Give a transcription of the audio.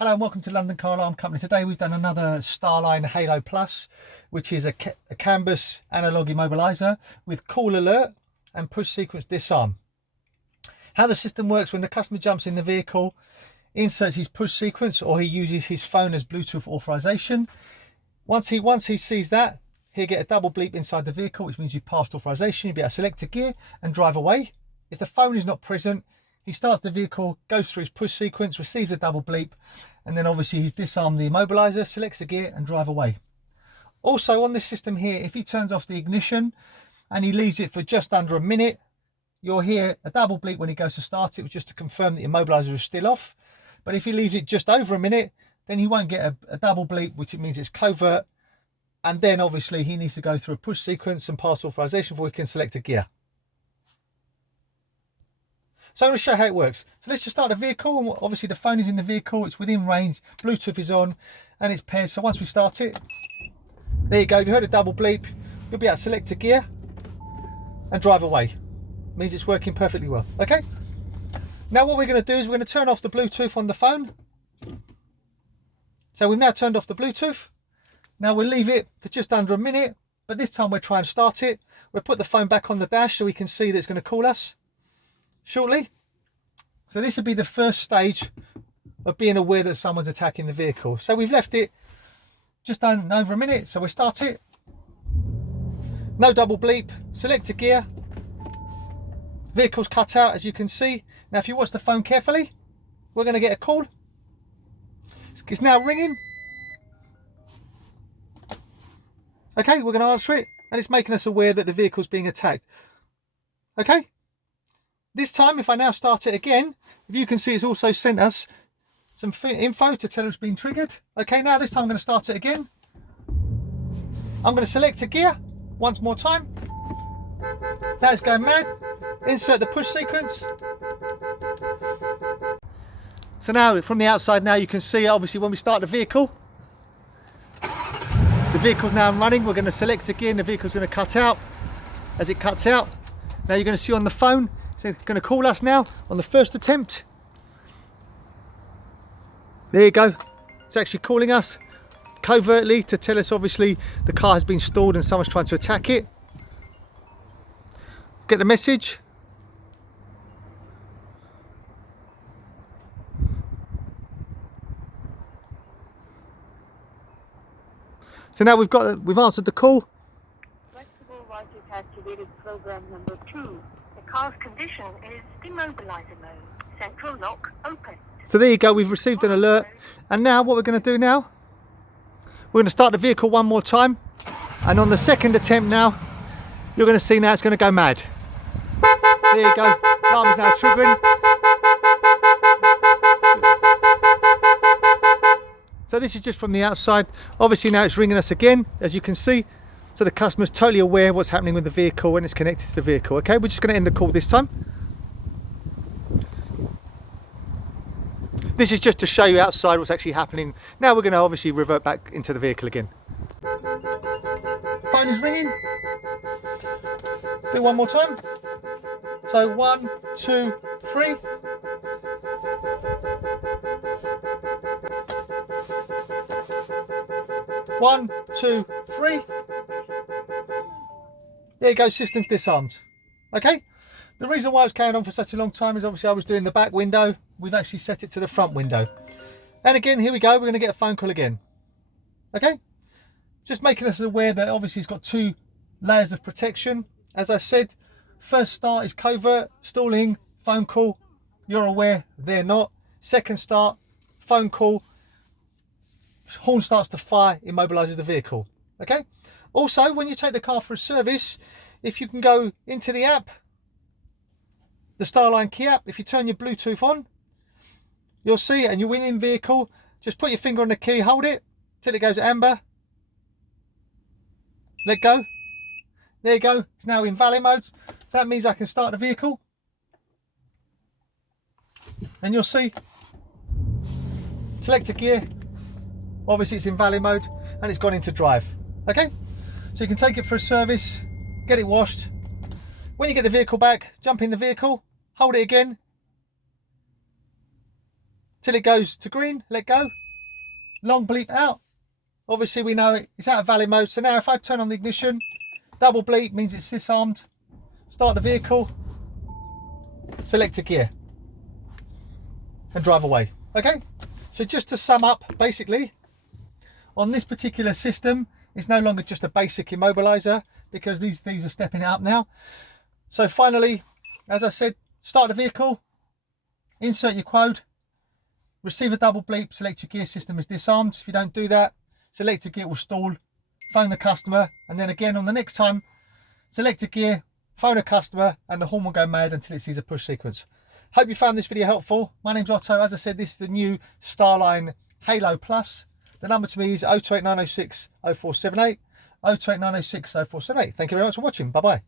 Hello and welcome to London Car Alarm Company. Today we've done another StarLine Halo Plus, which is a canvas analog immobiliser with call alert and push sequence disarm. How the system works: when the customer jumps in the vehicle, inserts his push sequence, or he uses his phone as Bluetooth authorization. Once he sees that, he'll get a double bleep inside the vehicle, which means you've passed authorization. You'll be able to select a gear and drive away. If the phone is not present, he starts the vehicle, goes through his push sequence, receives a double bleep, and then obviously he's disarmed the immobiliser, selects a gear and drive away. Also on this system here, if he turns off the ignition and he leaves it for just under a minute, you'll hear a double bleep when he goes to start it, just to confirm the immobiliser is still off. But if he leaves it just over a minute, then he won't get a double bleep, which means it's covert. And then obviously he needs to go through a push sequence and pass authorization before he can select a gear. So I'm going to show how it works. So let's just start the vehicle. Obviously the phone is in the vehicle, it's within range, Bluetooth is on and it's paired. So once we start it, there you go, you heard a double bleep, you'll be able to select a gear and drive away. It means it's working perfectly well. Okay, now what we're going to do is we're going to turn off the Bluetooth on the phone. So we've now turned off the Bluetooth. Now we'll leave it for just under a minute, but this time we'll try and start it. We'll put the phone back on the dash so we can see that it's going to call us shortly. So this will be the first stage of being aware that someone's attacking the vehicle. So we've left it just over a minute, so we'll start it. No double bleep, select a gear, vehicle's cut out as you can see. Now if you watch the phone carefully, we're going to get a call. It's now ringing. Okay, we're going to answer it and it's making us aware that the vehicle's being attacked. Okay, this time if I now start it again, if you can see, it's also sent us some info to tell us it's been triggered. Okay, now this time I'm going to start it again. I'm going to select a gear once more time. Now it's going mad. Insert the push sequence. So now from the outside, now you can see obviously when we start the vehicle's now running. We're going to select a gear and the vehicle's going to cut out. As it cuts out, now you're going to see on the phone, it's going to call us now on the first attempt. There you go, it's actually calling us covertly to tell us obviously the car has been stalled and someone's trying to attack it. Get the message. So now we've answered the call. Flexible right activated program number 2. The car's condition is immobiliser mode. Central lock open. So there you go, we've received an alert. And now what we're going to do now, we're going to start the vehicle one more time. And on the second attempt now, you're going to see now it's going to go mad. There you go, alarm is now triggering. So this is just from the outside. Obviously now it's ringing us again, as you can see. So the customer's totally aware of what's happening with the vehicle when it's connected to the vehicle. Okay, we're just going to end the call this time. This is just to show you outside what's actually happening. Now we're going to obviously revert back into the vehicle again. Phone is ringing. Do one more time. So 1, 2, 3. One, 2, 3. There you go, system's disarmed. Okay, the reason why it's carrying on for such a long time is obviously I was doing the back window. We've actually set it to the front window. And again, here we go, we're going to get a phone call again. Okay, just making us aware that obviously it's got 2 layers of protection. As I said, first start is covert, stalling, phone call. You're aware, they're not. Second start, phone call. Horn starts to fire, immobilises the vehicle. Okay, also when you take the car for a service, if you can go into the app, the StarLine key app, if you turn your Bluetooth on, you'll see it and you're in vehicle, just put your finger on the key, hold it till it goes amber, let go. There you go, it's now in valet mode. So that means I can start the vehicle and you'll see, select a gear. Obviously it's in valet mode and it's gone into drive. Okay, so you can take it for a service, get it washed. When you get the vehicle back, jump in the vehicle, hold it again, till it goes to green, let go, long bleep out. Obviously we know it's out of valid mode, so now if I turn on the ignition, double bleep means it's disarmed, start the vehicle, select a gear and drive away. Okay, so just to sum up, basically on this particular system, it's no longer just a basic immobiliser because these are stepping it up now. So finally, as I said, start the vehicle, insert your quote, receive a double bleep, select your gear system is disarmed. If you don't do that, select a gear will stall, phone the customer, and then again on the next time, select a gear, phone a customer, and the horn will go mad until it sees a push sequence. Hope you found this video helpful. My name's Otto. As I said, this is the new StarLine Halo Plus. The number to me is 028906 0478, 028906 0478. Thank you very much for watching. Bye-bye.